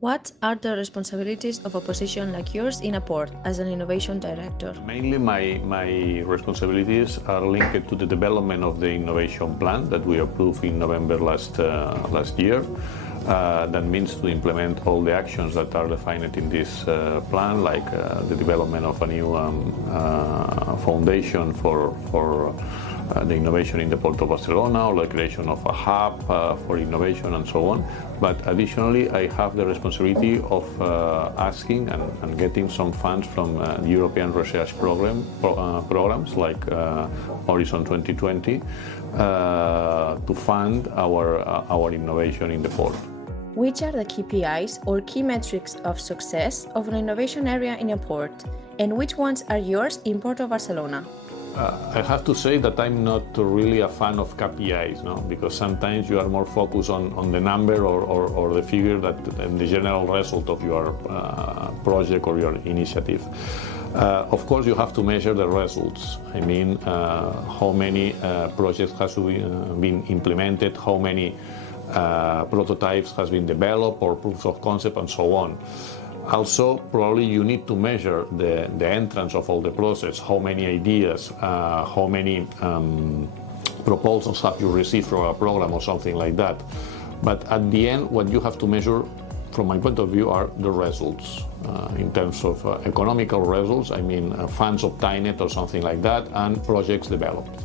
What are the responsibilities of a position like yours in a port as an innovation director? Mainly my responsibilities are linked to the development of the innovation plan that we approved in November last year. That means to implement all the actions that are defined in this plan, like the development of a new foundation for the innovation in the Port of Barcelona, or the creation of a hub for innovation and so on. But additionally, I have the responsibility of asking and getting some funds from the European research programs like Horizon 2020 to fund our innovation in the port. Which are the KPIs or key metrics of success of an innovation area in a port, and which ones are yours in Port of Barcelona? I have to say that I'm not really a fan of KPIs, no? Because sometimes you are more focused on the number or the figure and the general result of your project or your initiative. Of course, you have to measure the results. I mean, how many projects has been implemented, how many prototypes has been developed or proofs of concept and so on. Also, probably you need to measure the entrance of all the process, how many ideas, how many proposals have you received from a program or something like that. But at the end, what you have to measure, from my point of view, are the results. In terms of economical results, I mean funds obtained or something like that, and projects developed.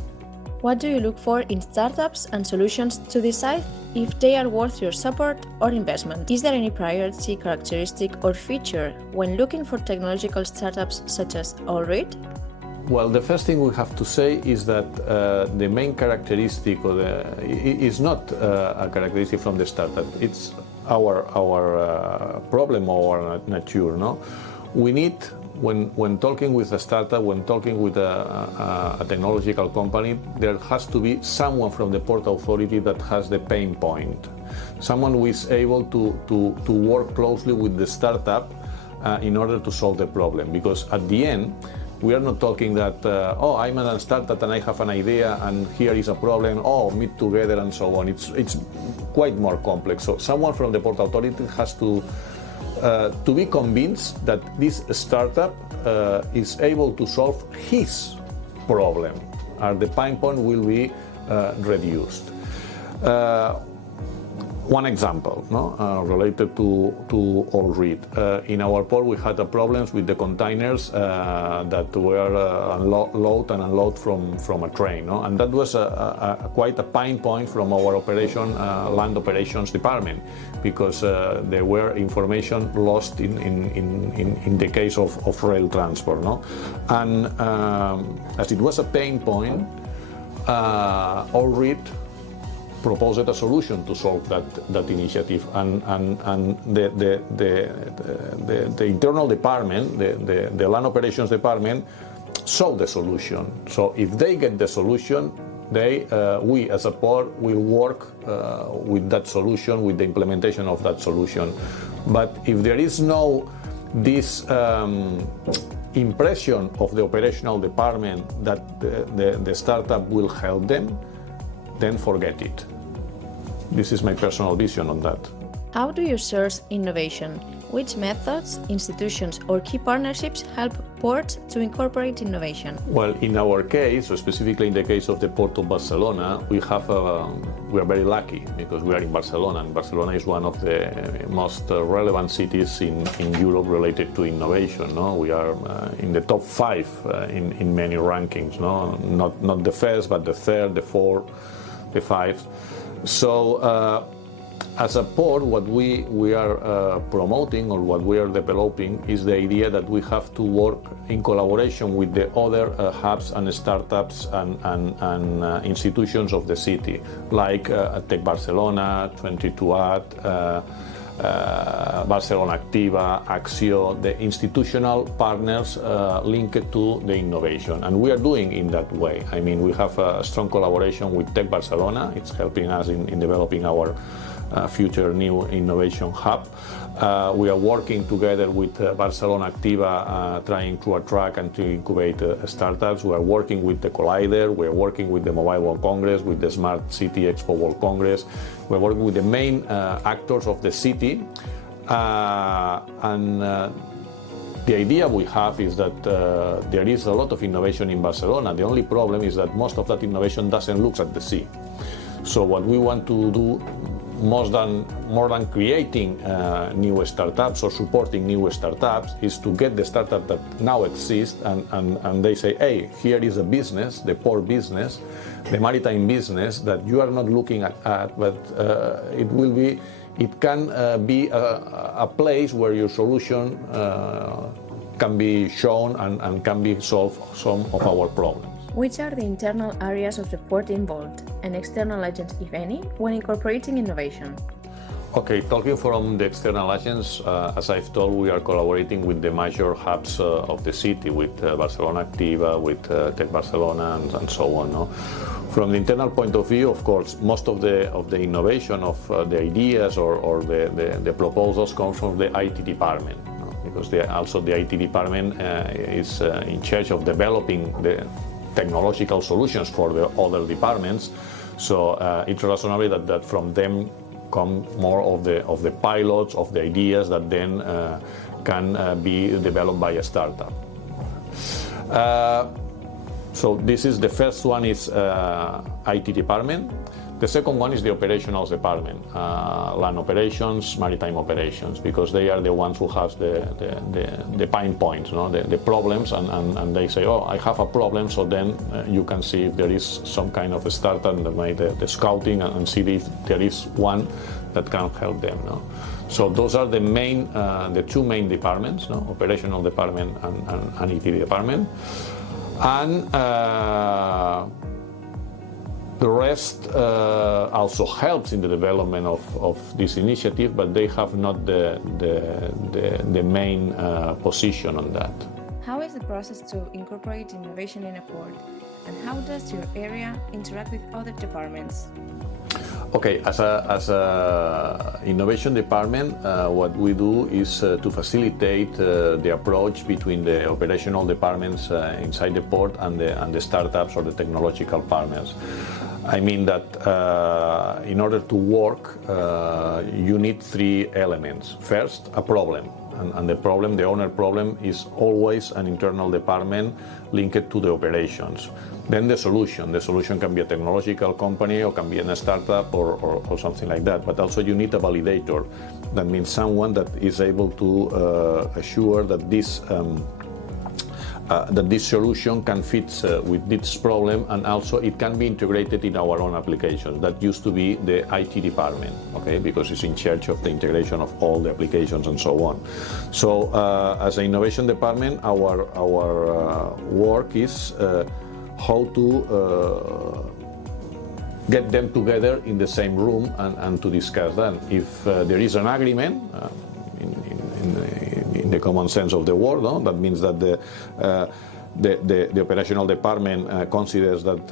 What do you look for in startups and solutions to decide if they are worth your support or investment? Is there any priority, characteristic, or feature when looking for technological startups such as AllRead? Well, the first thing we have to say is that the main characteristic is not a characteristic from the startup. It's our problem or our nature. No, we need. When talking with a startup, when talking with a technological company, there has to be someone from the port authority that has the pain point. Someone who is able to work closely with the startup in order to solve the problem. Because at the end, we are not talking that, I'm a startup and I have an idea and here is a problem, meet together and so on. It's quite more complex. So someone from the port authority has to be convinced that this startup is able to solve his problem, and the pain point will be reduced. One example, related to AllRead. In our port, we had problems with the containers that were load and unload from a train, and that was quite a pain point from our land operations department, because there were information lost in the case of rail transport, and as it was a pain point, AllRead proposed a solution to solve that initiative, and the internal department, the land operations department, saw the solution. So if they get the solution, we as a port will work with that solution, with the implementation of that solution. But if there is no this impression of the operational department that the startup will help them, then forget it. This is my personal vision on that. How do you source innovation? Which methods, institutions, or key partnerships help ports to incorporate innovation? Well, in our case, or specifically in the case of the Port of Barcelona, we are very lucky because we are in Barcelona, and Barcelona is one of the most relevant cities in Europe related to innovation. No? We are in the top 5 in many rankings. No? Not the first, but the third, the fourth, the 5th. So as a port, what we are promoting or what we are developing is the idea that we have to work in collaboration with the other hubs and startups and institutions of the city, like Tech Barcelona, 22@, Barcelona Activa, Axio, the institutional partners linked to the innovation. And we are doing in that way. I mean, we have a strong collaboration with Tech Barcelona. It's helping us in developing our future new innovation hub. We are working together with Barcelona Activa, trying to attract and to incubate startups. We are working with the Collider. We are working with the Mobile World Congress, with the Smart City Expo World Congress. We are working with the main actors of the city The idea we have is that there is a lot of innovation in Barcelona. The only problem is that most of that innovation doesn't look at the sea. So what we want to do, more than creating new startups or supporting new startups, is to get the startup that now exists and they say, hey, here is a business, the port business, the maritime business that you are not looking at, but it can be a place where your solution can be shown and can be solved some of our problems. Which are the internal areas of the port involved, and external agents, if any, when incorporating innovation? Okay, talking from the external agents, as I've told, we are collaborating with the major hubs of the city, with Barcelona Activa, with Tech Barcelona, and so on. No? From the internal point of view, of course, most of the innovation of the ideas or the proposals come from the IT department, no? Because also the IT department is in charge of developing the technological solutions for the other departments. So it's reasonable that from them come more of the pilots, of the ideas that then can be developed by a startup. So this is the first one is IT department. The second one is the operations department, land operations, maritime operations, because they are the ones who have the pain points, no? the problems, and they say, oh, I have a problem, so then you can see if there is some kind of a startup that made the scouting and see if there is one that can help them. No? So those are the two main departments, no? Operational department and IT department. And the rest also helps in the development of this initiative, but they have not the main position on that. How is the process to incorporate innovation in a port, and how does your area interact with other departments? Okay, as a innovation department, what we do is to facilitate the approach between the operational departments inside the port and the startups or the technological partners. I mean that in order to work, you need three elements. First, a problem. And the problem, the owner problem, is always an internal department linked to the operations. Then the solution. The solution can be a technological company or can be a startup or something like that. But also you need a validator. That means someone that is able to assure that this solution can fit with this problem, and also it can be integrated in our own applications. That used to be the IT department, okay, because it's in charge of the integration of all the applications and so on. So as an innovation department, our work is how to get them together in the same room and to discuss that. If there is an agreement, in the common sense of the word, no? That means that the operational department considers that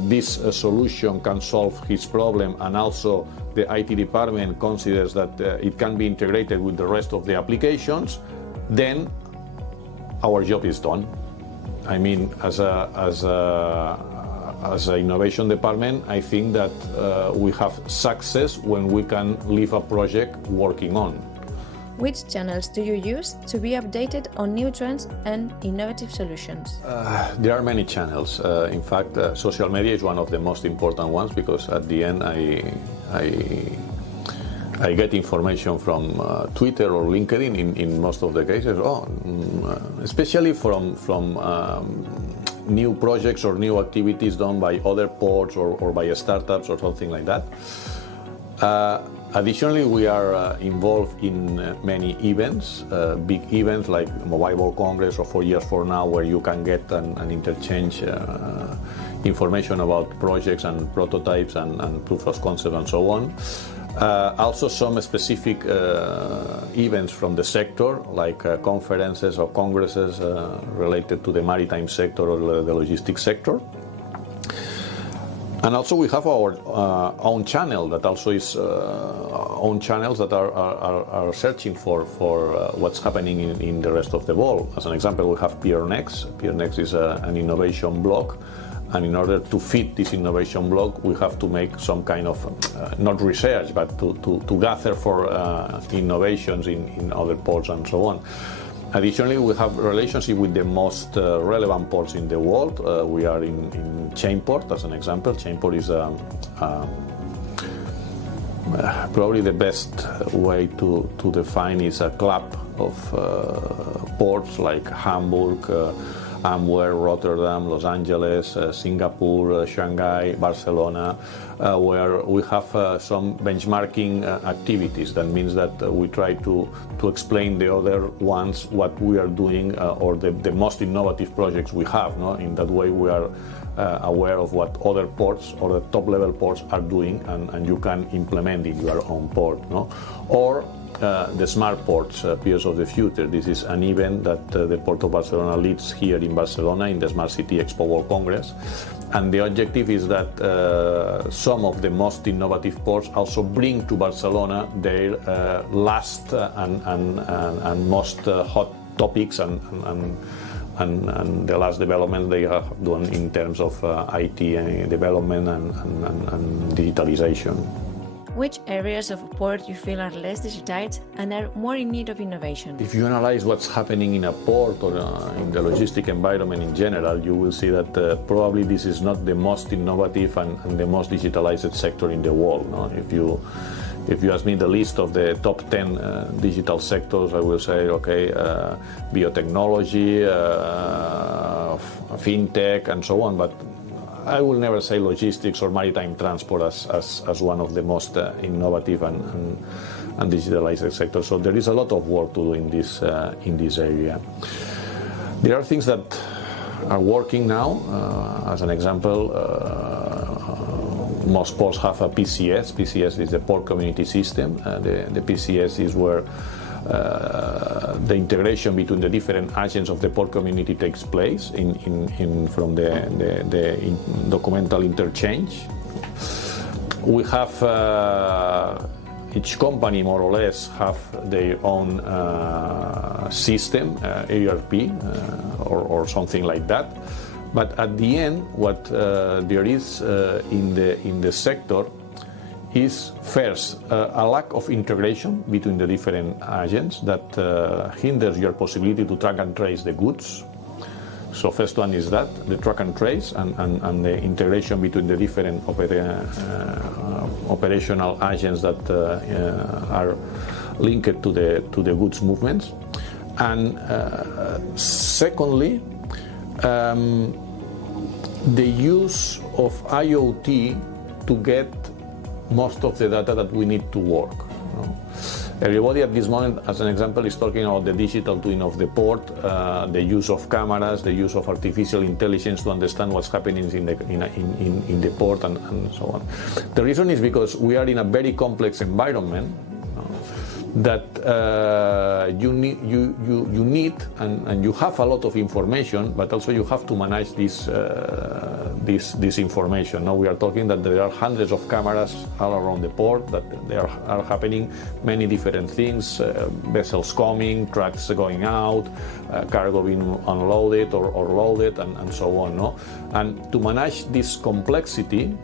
this solution can solve his problem, and also the IT department considers that it can be integrated with the rest of the applications, then our job is done. I mean, as an innovation department, I think that we have success when we can leave a project working on. Which channels do you use to be updated on new trends and innovative solutions? There are many channels. In fact, social media is one of the most important ones, because at the end I get information from Twitter or LinkedIn in most of the cases. Especially from new projects or new activities done by other ports or by startups or something like that. Additionally, we are involved in many events, big events like Mobile World Congress or 4 Years for Now, where you can get and interchange information about projects and prototypes and proof of concept and so on. Also some specific events from the sector, like conferences or congresses related to the maritime sector or the logistics sector. And also we have our own channel that also is own channels that are searching for what's happening in the rest of the world. As an example, we have PeerNext. PeerNext is an innovation blog And in order to fit this innovation block, we have to make some kind of, not research, but to gather for innovations in other ports and so on. Additionally, we have relationship with the most relevant ports in the world. We are in Chainport, as an example. Chainport is probably the best way to define is a club of ports like Hamburg, Antwerp, Rotterdam, Los Angeles, Singapore, Shanghai, Barcelona, where we have some benchmarking activities. That means that we try to explain the other ones what we are doing or the most innovative projects we have. No? In that way we are aware of what other ports or the top level ports are doing, and you can implement in your own port. No? Or the Smart Ports, Peers of the Future. This is an event that the Port of Barcelona leads here in Barcelona in the Smart City Expo World Congress. And the objective is that some of the most innovative ports also bring to Barcelona their last and most hot topics and the last developments they have done in terms of IT development and digitalization. Which areas of a port you feel are less digitized and are more in need of innovation? If you analyze what's happening in a port or in the logistic environment in general, you will see that probably this is not the most innovative and the most digitalized sector in the world. No? If you ask me the list of the top 10 digital sectors, I will say, okay, biotechnology, fintech, and so on. But I will never say logistics or maritime transport as one of the most innovative and digitalized sectors. So there is a lot of work to do in this area. There are things that are working now. As an example, most ports have a PCS. PCS is the Port Community System. The PCS is where the integration between the different agents of the port community takes place from the documental interchange. We have each company more or less have their own system, ERP or something like that. But at the end, what there is in the sector is first a lack of integration between the different agents that hinders your possibility to track and trace the goods. So first one is that, the track and trace and the integration between the different operational agents that are linked to the goods movements. And secondly, the use of IoT to get most of the data that we need to work. Everybody at this moment, as an example, is talking about the digital twin of the port, the use of cameras, the use of artificial intelligence to understand what's happening in the port and so on. The reason is because we are in a very complex environment that you need and you have a lot of information, but also you have to manage this information. Now we are talking that there are hundreds of cameras all around the port, that there are happening many different things, vessels coming, trucks going out, cargo being unloaded or loaded, and so on. No? And to manage this complexity,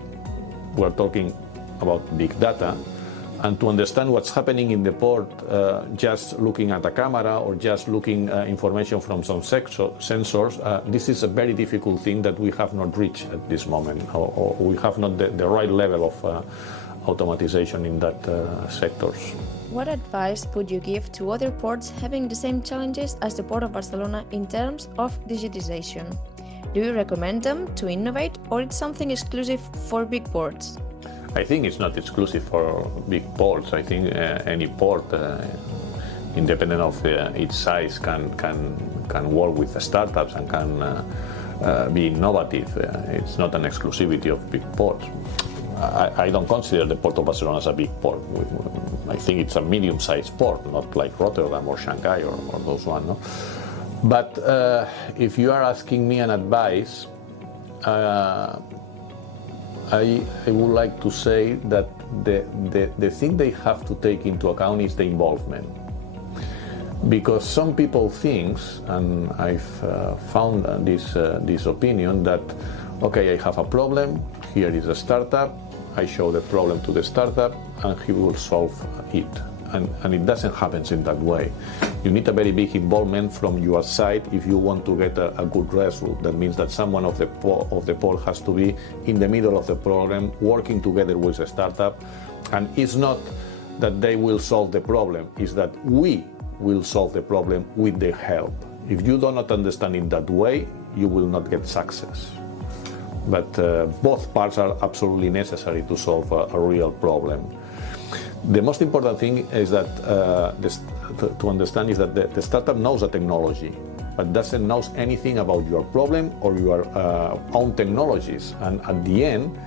we're talking about big data. And to understand what's happening in the port, just looking at a camera or just looking information from some sensors, this is a very difficult thing that we have not reached at this moment, or we have not the right level of automatization in that sectors. What advice would you give to other ports having the same challenges as the Port of Barcelona in terms of digitization? Do you recommend them to innovate, or it's something exclusive for big ports? I think it's not exclusive for big ports. I think any port, independent of its size, can work with the startups and can be innovative. It's not an exclusivity of big ports. I don't consider the Port of Barcelona as a big port. I think it's a medium-sized port, not like Rotterdam or Shanghai or those ones. No? But if you are asking me an advice, I would like to say that the thing they have to take into account is the involvement. Because some people think, and I've found this opinion, that okay, I have a problem, here is a startup, I show the problem to the startup, and he will solve it. And it doesn't happen in that way. You need a very big involvement from your side if you want to get a good result. That means that someone of the pole has to be in the middle of the program, working together with a startup. And it's not that they will solve the problem, it's that we will solve the problem with their help. If you do not understand it that way, you will not get success. But both parts are absolutely necessary to solve a real problem. The most important thing is that to understand is that the startup knows the technology, but doesn't know anything about your problem or your own technologies. And at the end,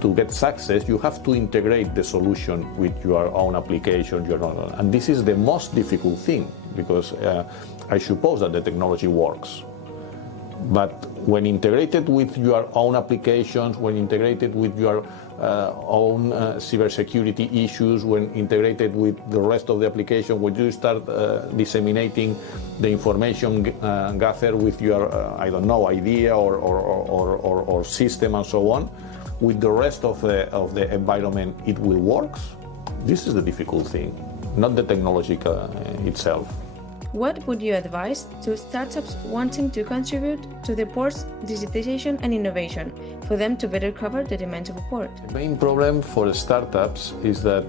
to get success, you have to integrate the solution with your own application. And this is the most difficult thing, because I suppose that the technology works. But when integrated with your own applications, when integrated with your own cybersecurity issues, when integrated with the rest of the application, when you start disseminating the information gathered with your, I don't know, idea or system and so on, with the rest of the environment, it will work. This is the difficult thing, not the technology itself. What would you advise to startups wanting to contribute to the port's digitization and innovation for them to better cover the demands of a port? The main problem for startups is that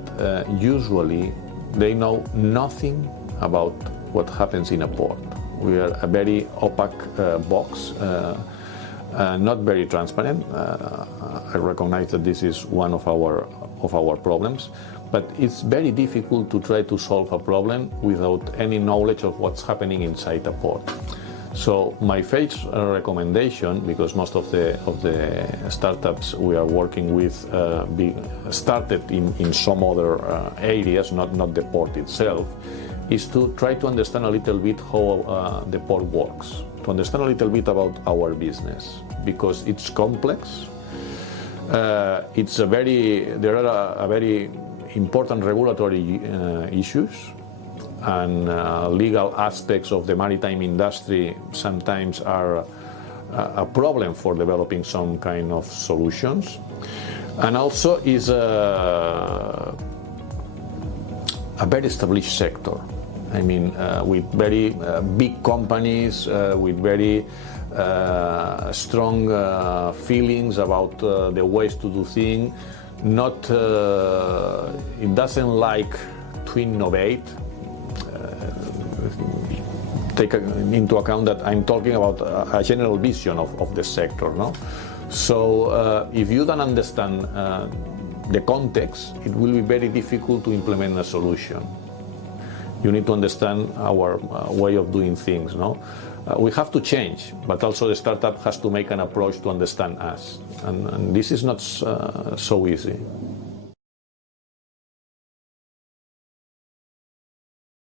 usually they know nothing about what happens in a port. We are a very opaque box, not very transparent. I recognize that this is one of our problems. But it's very difficult to try to solve a problem without any knowledge of what's happening inside a port. So my first recommendation, because most of the startups we are working with started in some other areas, not the port itself, is to try to understand a little bit how the port works, to understand a little bit about our business, because it's complex. There are a very important regulatory issues and legal aspects of the maritime industry sometimes are a problem for developing some kind of solutions. And also is a very established sector. I mean, with very big companies, with very strong feelings about the ways to do things. It doesn't like to innovate. Take into account that I'm talking about a general vision of the sector, no? So if you don't understand the context, it will be very difficult to implement a solution. You need to understand our way of doing things, no? We have to change, but also the startup has to make an approach to understand us. And this is not so easy.